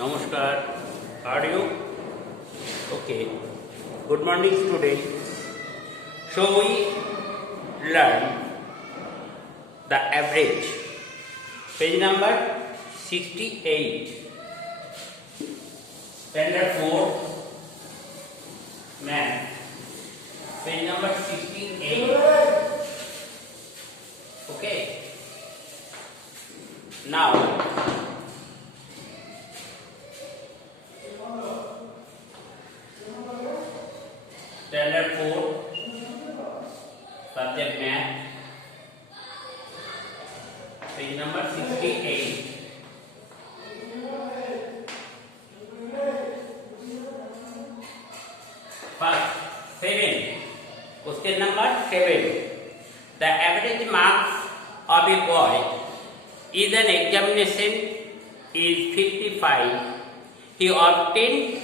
Namaskar. How are you? Okay. Good morning, student. So we learn the average. Page number 68. Standard 4. Math. Page number 68. Okay. Now, Standard 4, subject math, page number 68. First, 7. Question number 7. The average marks of a boy is an examination is 55. He obtained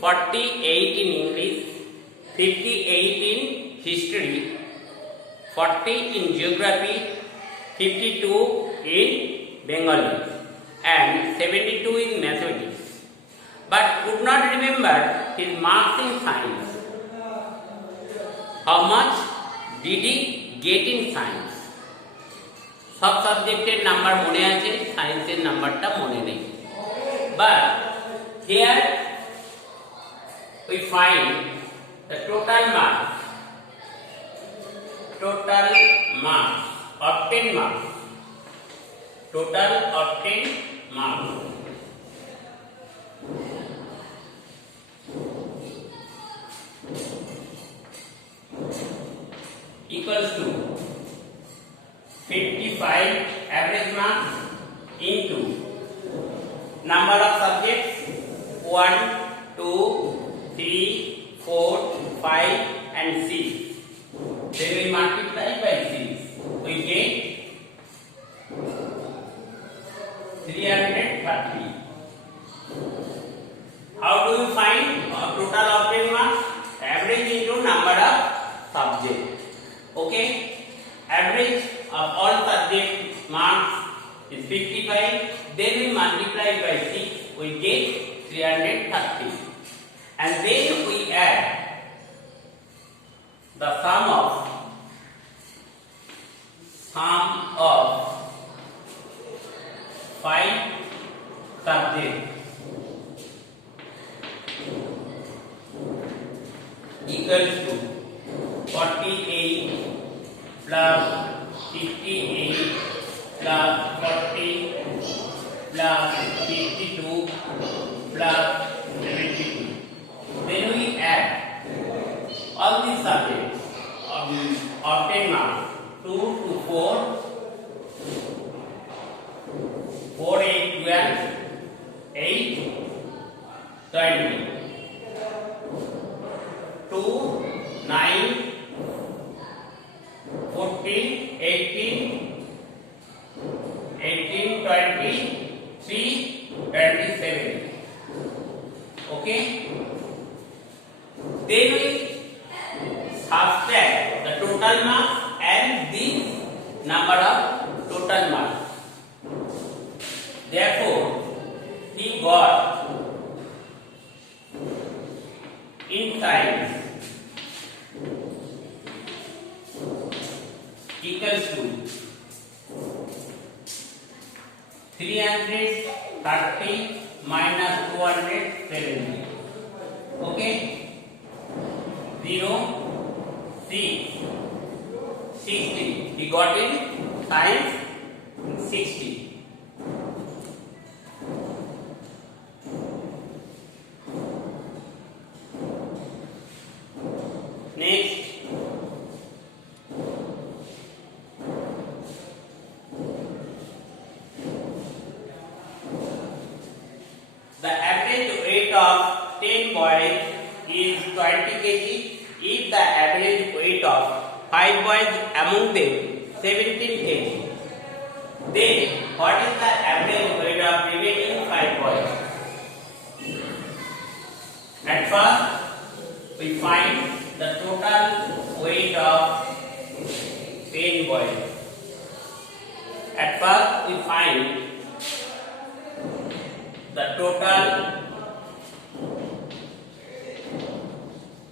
48 in English, 58 in history, 40 in geography, 52 in Bengali, and 72 in mathematics, but could not remember his marks in science. How much did he get in science? सब सब्जेक्टेर number मने आछे, साइंसेर नम्बरटा मने नेই, but here we find the total marks obtained marks equals to 55 average marks into number of subjects 1, 2, 3, 4, 5 and 6. Then we multiply by 6. We get 330. How do you find total obtained marks? Average into number of subjects. Okay? Average of all subject marks is 55. Then we multiply by 6. We get 330. And then we add the sum of 5 subjects equals to 48 plus 58 plus 40 plus 52 plus 72. Then we add all these subjects of obtained marks 2 to 4, 4, 8, 12, 8, 20, 2, 9, 14, 18, 18, 20, 3, 27. Okay? Then we subtract the total marks and this number of total marks. Therefore, he got in science equals to 330 minus 270. Okay? 0, 6, 60. He got in science 60. Next, the average weight of 10 boys is 20 kg. If the average weight of 5 boys among them 17 kg, then what is the average weight of remaining 5 boys? At first, we find the total weight of 10 boys. At first, we find the total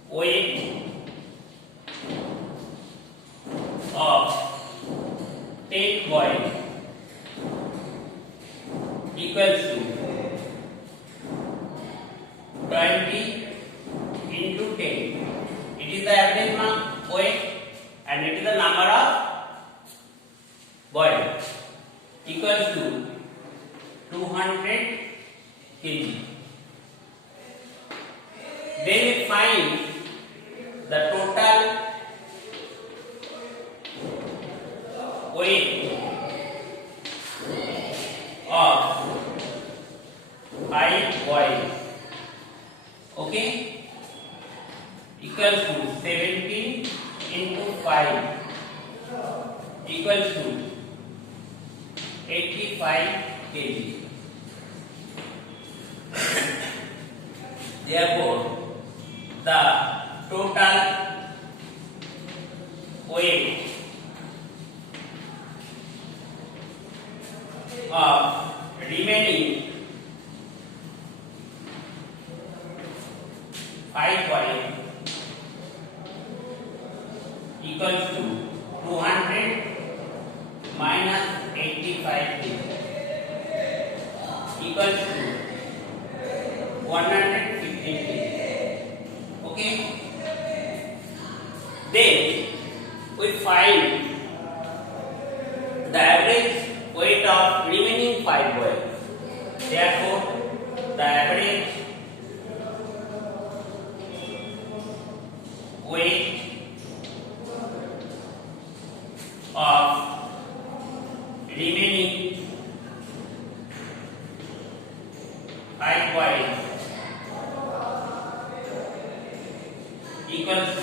weight of 10 boys equals to 20 into 10. It is the average weight and it is the number of boys equals to 200 kg. Then we find the total weight of 5 boys. Okay, equals to 17 into 5 equals to 85 kg. Therefore, the total weight of remaining 5 boys equals to 200 minus 85 kg equals to 115 kg. Okay. Then we find the average weight of remaining 5 boys. Therefore, the average weight of remaining 5 boys equals to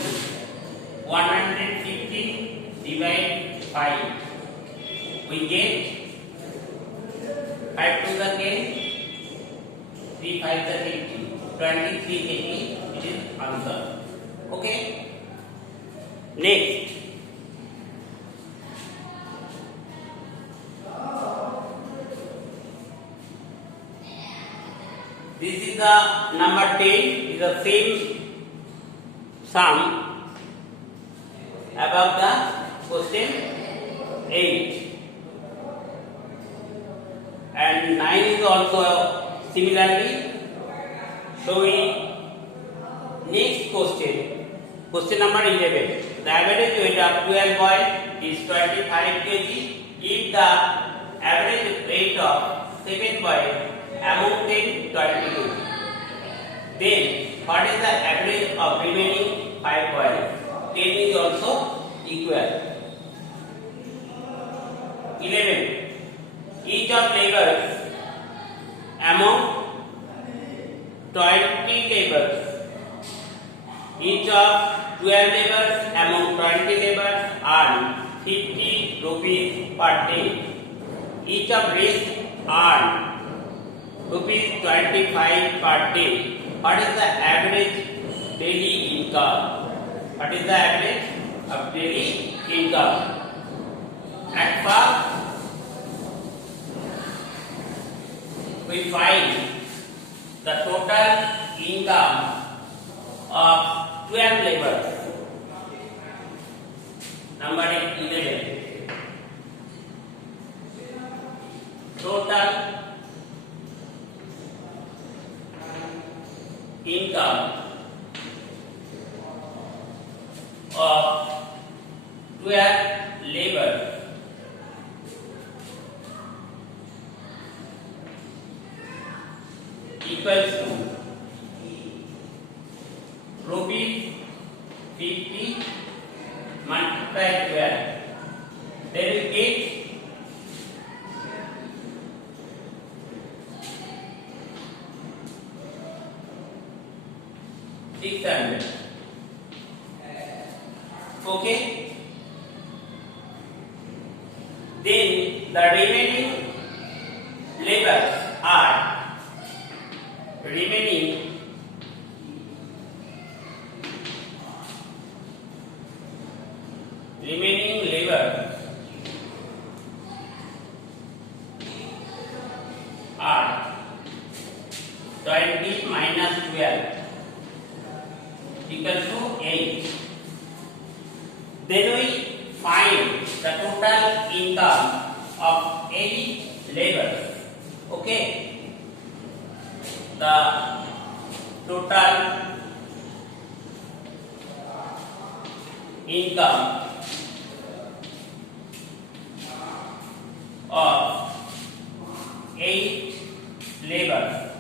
150 divided 5. We get 5 to the k, 3 5 the 23 kg. It is answer. Okay. Next, this is the number 10. Is the same sum above the question 8, and 9 is also similarly showing. Next question, question number 11. The average weight of 12 boys is 25 kg. If the average weight of 7 boys among them 20 kg, then what is the average of remaining 5 boys? 10 is also equal. 11. Each of labors among 20 labors. Each of 12 labors among 20 labors earn 50 rupees per day. Each of rest earn rupees 25 per day. What is the average daily income? What is the average of daily income? At first, we find the total income of 12 labors. Number 11. Total income of 12 labors equals to rupees 50 multiplied 12. Then we get 600. Okay. Then the remaining labors are remaining labors are 20 minus 12 equal to 8. Then we find the total income of any labor. Okay, the total income of 8 labor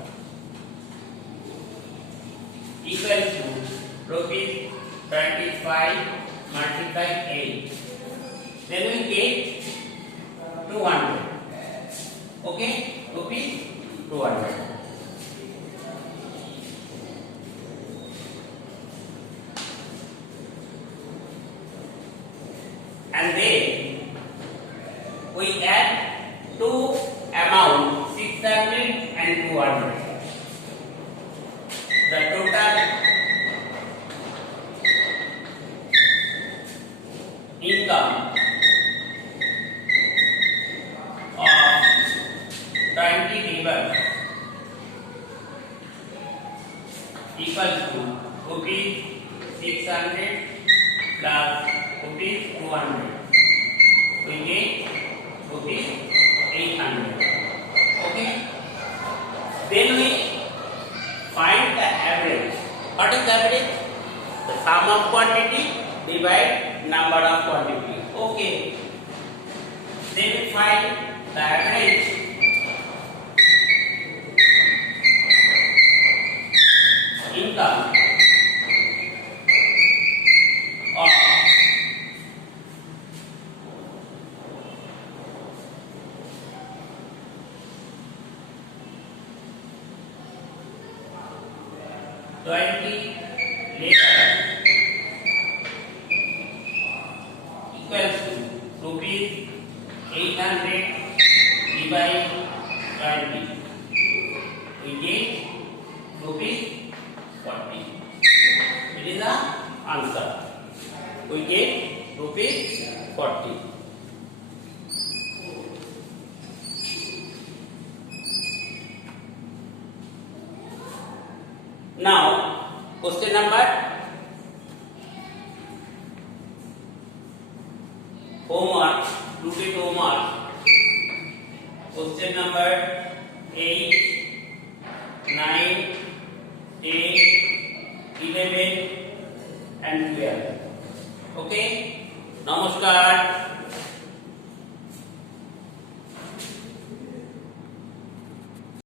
equal to rupees 25 multiply 8. Then we get 200. Okay, rupees 200. And then we add two amount 600 and 200. The total income of 20 labor equals to rupees 600 plus rupees 200. We get rupees 800. Okay. Then we find the average. What is the average? The sum of quantity divide number of quantity. Okay. Then we find the average income of 20 labor equals to rupees 800 divided 20. We get rupees 40. It is the answer. We get rupees 40. Now, question number